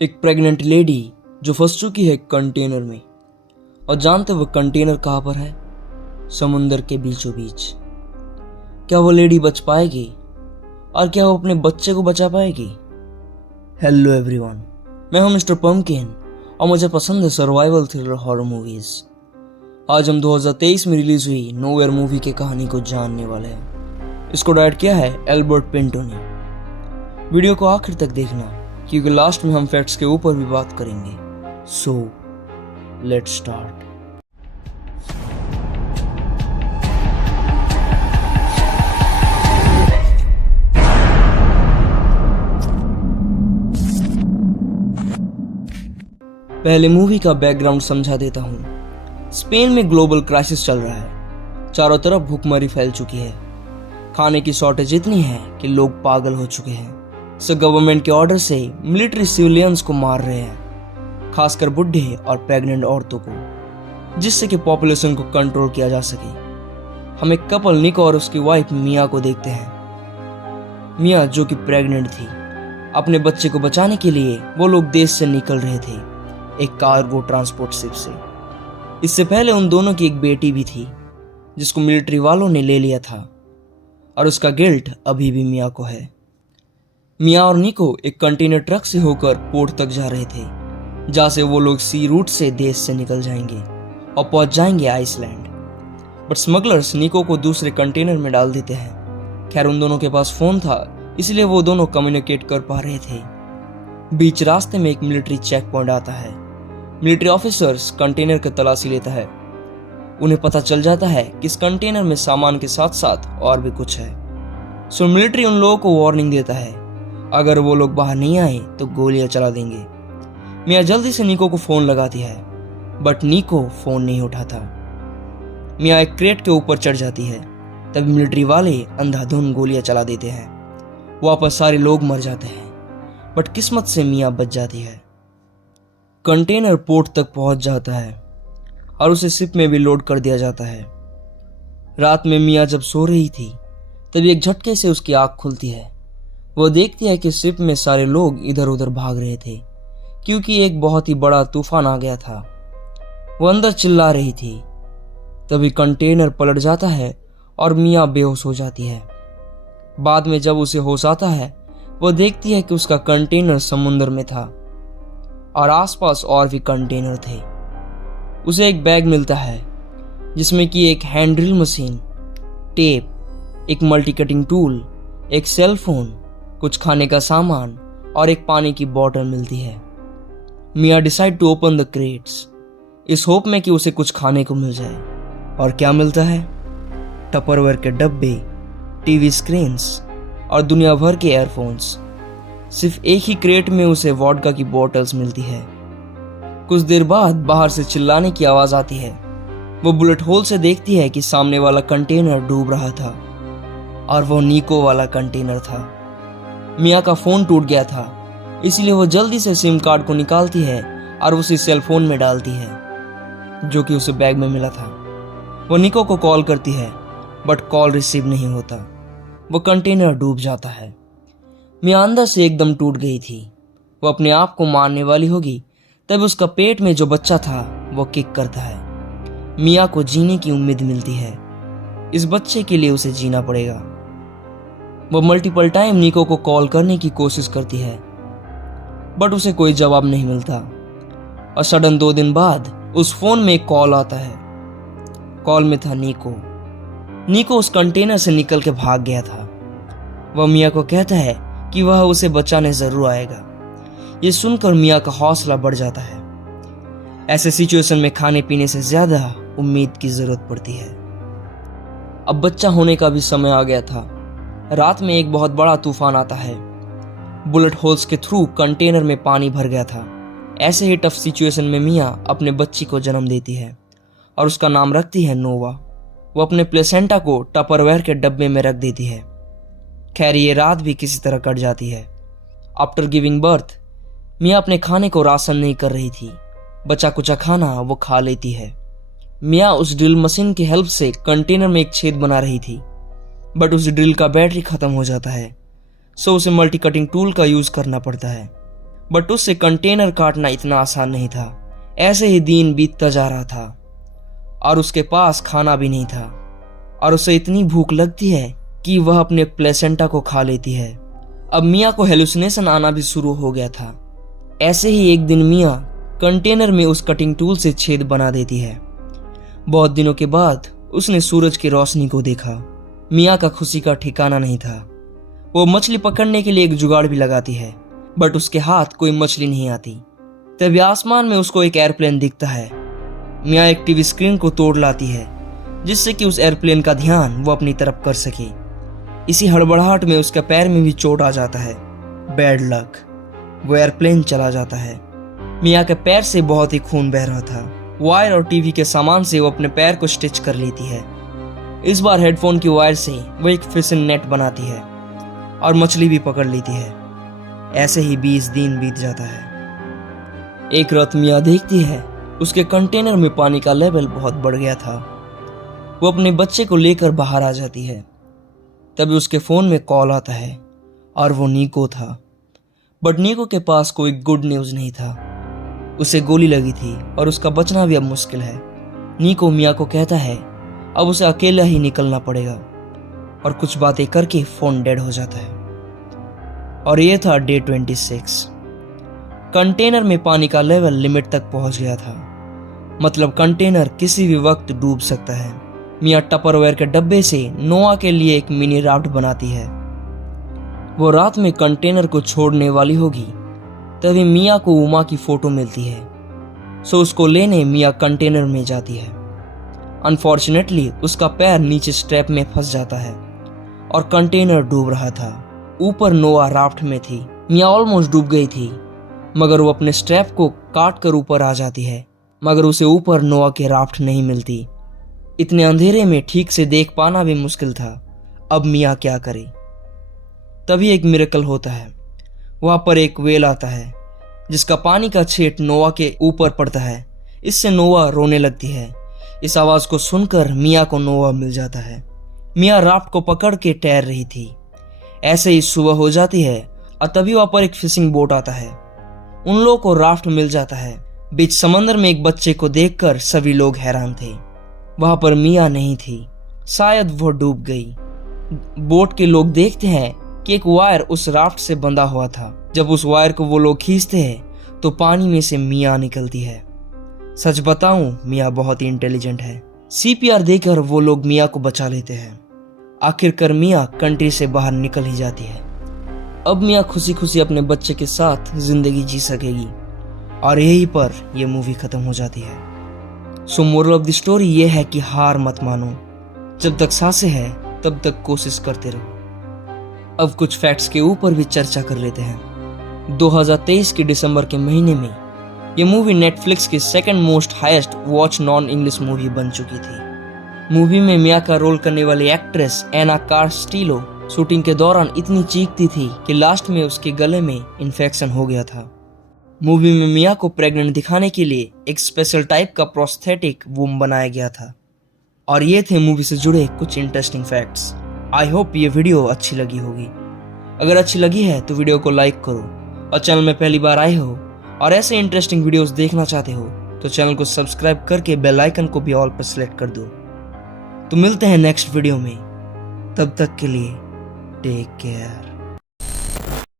एक pregnant lady जो फंस चुकी है कंटेनर में। और जानते वो कंटेनर कहाँ पर है? समुंदर के बीचों बीच। क्या वो लेडी बच पाएगी? और क्या वो अपने बच्चे को बचा पाएगी? हेलो एवरीवन, मैं हूं मिस्टर पम्पकिन और मुझे पसंद है सर्वाइवल थ्रिलर हॉरर मूवीज। आज हम 2023 में रिलीज हुई नोवेयर मूवी की कहानी को जानने वाले हैं। इसको डायरेक्ट किया है एल्बर्ट पिंटो ने। वीडियो को आखिर तक देखना क्योंकि लास्ट में हम फैक्ट्स के ऊपर भी बात करेंगे। So let's start. पहले मूवी का बैकग्राउंड समझा देता हूँ। स्पेन में ग्लोबल क्राइसिस चल रहा है। चारों तरफ भूखमरी फैल चुकी है। खाने की शॉर्टेज इतनी है कि लोग पागल हो चुके हैं। सो गवर्नमेंट के ऑर्डर से मिलिट्री सिविलियंस को मार रहे हैं, खासकर बुढ़े और प्रेग्नेंट औरतों को, जिससे कि पॉपुलेशन को कंट्रोल किया जा सके। हम एक कपल निको और उसकी वाइफ मिया को देखते हैं। मिया जो कि प्रेग्नेंट थी, अपने बच्चे को बचाने के लिए वो लोग देश से निकल रहे थे एक कार्गो ट्रांसपोर्ट शिप से। इससे पहले उन दोनों की एक बेटी भी थी जिसको मिलिट्री वालों ने ले लिया था और उसका गिल्ट अभी भी मिया को है। मिया और निको एक कंटेनर ट्रक से होकर पोर्ट तक जा रहे थे, जहां से वो लोग सी रूट से देश से निकल जाएंगे और पहुंच जाएंगे आइसलैंड। बट स्मगलर्स निको को दूसरे कंटेनर में डाल देते हैं। खैर उन दोनों के पास फोन था, इसलिए वो दोनों कम्युनिकेट कर पा रहे थे। बीच रास्ते में एक मिलिट्री चेक पॉइंट आता है। मिलिट्री ऑफिसर्स कंटेनर की तलाशी लेता है। उन्हें पता चल जाता है कि इस कंटेनर में सामान के साथ साथ और भी कुछ है। सो मिलिट्री उन लोगों को वार्निंग देता है, अगर वो लोग बाहर नहीं आए तो गोलियां चला देंगे। मिया जल्दी से निको को फोन लगाती है, बट निको फोन नहीं उठाता। मिया एक क्रेट के ऊपर चढ़ जाती है। तभी मिलिट्री वाले अंधाधुंध गोलियां चला देते हैं। वापस सारे लोग मर जाते हैं, बट किस्मत से मिया बच जाती है। कंटेनर पोर्ट तक पहुंच जाता है और उसे शिप में भी लोड कर दिया जाता है। रात में मिया जब सो रही थी तभी एक झटके से उसकी आंख खुलती है। वो देखती है कि शिप में सारे लोग इधर उधर भाग रहे थे क्योंकि एक बहुत ही बड़ा तूफान आ गया था। वो अंदर चिल्ला रही थी। तभी कंटेनर पलट जाता है और मिया बेहोश हो जाती है। बाद में जब उसे होश आता है, वो देखती है कि उसका कंटेनर समुद्र में था और आसपास और भी कंटेनर थे। उसे एक बैग मिलता है जिसमें कि एक हैंड ड्रिल मशीन, टेप, एक मल्टी कटिंग टूल, एक सेल फोन, कुछ खाने का सामान और एक पानी की बोतल मिलती है। Mia decide to open the crates इस होप में कि उसे कुछ खाने को मिल जाए। और क्या मिलता है? टपरवेयर के डब्बे, टीवी स्क्रीन्स और दुनिया भर के एयरफोन्स। सिर्फ एक ही क्रेट में उसे वोडका की बोतल्स मिलती है। कुछ देर बाद बाहर से चिल्लाने की आवाज आती है। वो बुलेट होल से देखती है कि सामने वाला कंटेनर डूब रहा था और वो निको वाला कंटेनर था। मिया का फोन टूट गया था, इसलिए वो जल्दी से सिम कार्ड को निकालती है और उसे सेल फोन में डालती है जो कि उसे बैग में मिला था। वो निको को कॉल करती है, बट कॉल रिसीव नहीं होता। वो कंटेनर डूब जाता है। मिया अंदर से एकदम टूट गई थी। वो अपने आप को मारने वाली होगी, तब उसका पेट में जो बच्चा था वो किक करता है। मिया को जीने की उम्मीद मिलती है। इस बच्चे के लिए उसे जीना पड़ेगा। वो मल्टीपल टाइम निको को कॉल करने की कोशिश करती है, बट उसे कोई जवाब नहीं मिलता। और सडन 2 दिन बाद उस फोन में एक कॉल आता है। कॉल में था निको। निको उस कंटेनर से निकल के भाग गया था। वह मिया को कहता है कि वह उसे बचाने जरूर आएगा। ये सुनकर मिया का हौसला बढ़ जाता है। ऐसे सिचुएशन में खाने पीने से ज्यादा उम्मीद की जरूरत पड़ती है। अब बच्चा होने का भी समय आ गया था। रात में एक बहुत बड़ा तूफान आता है। बुलेट होल्स के थ्रू कंटेनर में पानी भर गया था। ऐसे ही टफ सिचुएशन में मिया अपने बच्ची को जन्म देती है और उसका नाम रखती है नोवा। वो अपने प्लेसेंटा को टपरवेयर के डब्बे में रख देती है। खैर ये रात भी किसी तरह कट जाती है। आफ्टर गिविंग बर्थ मिया अपने खाने को राशन नहीं कर रही थी। बचा कुचा खाना वो खा लेती है। मिया उस ड्रिल मशीन की हेल्प से कंटेनर में एक छेद बना रही थी, बट उस ड्रिल का बैटरी खत्म हो जाता है। सो उसे मल्टी कटिंग टूल का यूज करना पड़ता है। बट उससे कंटेनर काटना इतना आसान नहीं था। ऐसे ही दिन बीतता जा रहा था और उसके पास खाना भी नहीं था और उसे इतनी भूख लगती है कि वह अपने प्लेसेंटा को खा लेती है। अब मिया को हेलुसिनेशन आना भी शुरू हो गया था। ऐसे ही एक दिन मिया कंटेनर में उस कटिंग टूल से छेद बना देती है। बहुत दिनों के बाद उसने सूरज की रोशनी को देखा। मिया का खुशी का ठिकाना नहीं था। वो मछली पकड़ने के लिए एक जुगाड़ भी लगाती है, बट उसके हाथ कोई मछली नहीं आती। तभी आसमान में उसको एक एयरप्लेन दिखता है। मिया एक टीवी स्क्रीन को तोड़ लाती है जिससे कि उस एयरप्लेन का ध्यान वो अपनी तरफ कर सके। इसी हड़बड़ाहट में उसका पैर में भी चोट आ जाता है। बैड लक, वो एयरप्लेन चला जाता है। मिया के पैर से बहुत ही खून बह रहा था। वायर और टीवी के सामान से वो अपने पैर को स्टिच कर लेती है। इस बार हेडफोन की वायर से वो एक फिशिंग नेट बनाती है और मछली भी पकड़ लेती है। ऐसे ही 20 दिन बीत जाता है। एक रात मिया देखती है उसके कंटेनर में पानी का लेवल बहुत बढ़ गया था। वो अपने बच्चे को लेकर बाहर आ जाती है। तभी उसके फोन में कॉल आता है और वो नीको था। बट नीको के पास कोई गुड न्यूज नहीं था। उसे गोली लगी थी और उसका बचना भी अब मुश्किल है। नीको मिया को कहता है अब उसे अकेला ही निकलना पड़ेगा और कुछ बातें करके फोन डेड हो जाता है। और ये था डे 26। कंटेनर में पानी का लेवल लिमिट तक पहुंच गया था। मतलब कंटेनर किसी भी वक्त डूब सकता है। मिया टपरवेयर के डब्बे से नोआ के लिए एक मिनी राफ्ट बनाती है। वो रात में कंटेनर को छोड़ने वाली होगी तभी मिया को उमा की फोटो मिलती है। सो उसको लेने मिया कंटेनर में जाती है। अनफॉर्चुनेटली उसका पैर नीचे स्ट्रैप में फंस जाता है और कंटेनर डूब रहा था। ऊपर नोआ राफ्ट में थी। मिया ऑलमोस्ट डूब गई थी मगर वो अपने स्ट्रैप को काट कर ऊपर आ जाती है, मगर उसे ऊपर नोआ के राफ्ट नहीं मिलती। इतने अंधेरे में ठीक से देख पाना भी मुश्किल था। अब मिया क्या करे? तभी एक मिरेकल होता है। वहां पर एक वेल आता है जिसका पानी का छेद नोआ के ऊपर पड़ता है। इससे नोआ रोने लगती है। इस आवाज को सुनकर मिया को नोआ मिल जाता है। मिया राफ्ट को पकड़ के तैर रही थी। ऐसे ही सुबह हो जाती है और तभी वहां पर एक फिशिंग बोट आता है। उन लोगों को राफ्ट मिल जाता है। बीच समंदर में एक बच्चे को देखकर सभी लोग हैरान थे। वहां पर मिया नहीं थी, शायद वो डूब गई। बोट के लोग देखते हैं कि एक वायर उस राफ्ट से बंधा हुआ था। जब उस वायर को वो लोग खींचते हैं तो पानी में से मिया निकलती है। सच बताऊं, मिया बहुत ही इंटेलिजेंट है। सीपीआर देकर वो लोग मिया को बचा लेते हैं। आखिरकार मिया कंट्री से बाहर निकल ही जाती है। अब मिया खुशी खुशी अपने बच्चे के साथ जिंदगी जी सकेगी और यहीं पर यह मूवी खत्म हो जाती है। सो मोरल ऑफ द स्टोरी ये है कि हार मत मानो। जब तक सांसें हैं तब तक कोशिश करते रहो। अब कुछ फैक्ट्स के ऊपर भी चर्चा कर लेते हैं। 2023 के दिसंबर के महीने में यह मूवी नेटफ्लिक्स की second most highest watch non English movie बन चुकी थी। मूवी में मिया का रोल करने वाली एक्ट्रेस एना कार्स्टिलो शूटिंग के दौरान इतनी चीखती थी कि लास्ट में उसके गले में इन्फेक्शन हो गया था। मूवी में मिया को प्रेग्नेंट दिखाने के लिए एक स्पेशल टाइप का प्रोस्थेटिक वूम बनाया गया था। और ये थे मूवी से जुड़े कुछ इंटरेस्टिंग फैक्ट्स। आई होप ये वीडियो अच्छी लगी होगी। अगर अच्छी लगी है तो वीडियो को लाइक करो और चैनल में पहली बार आए हो और ऐसे इंटरेस्टिंग वीडियोस देखना चाहते हो तो चैनल को सब्सक्राइब करके बेल आइकन को भी ऑल पर सिलेक्ट कर दो। तो मिलते हैं नेक्स्ट वीडियो में। तब तक के लिए टेक केयर।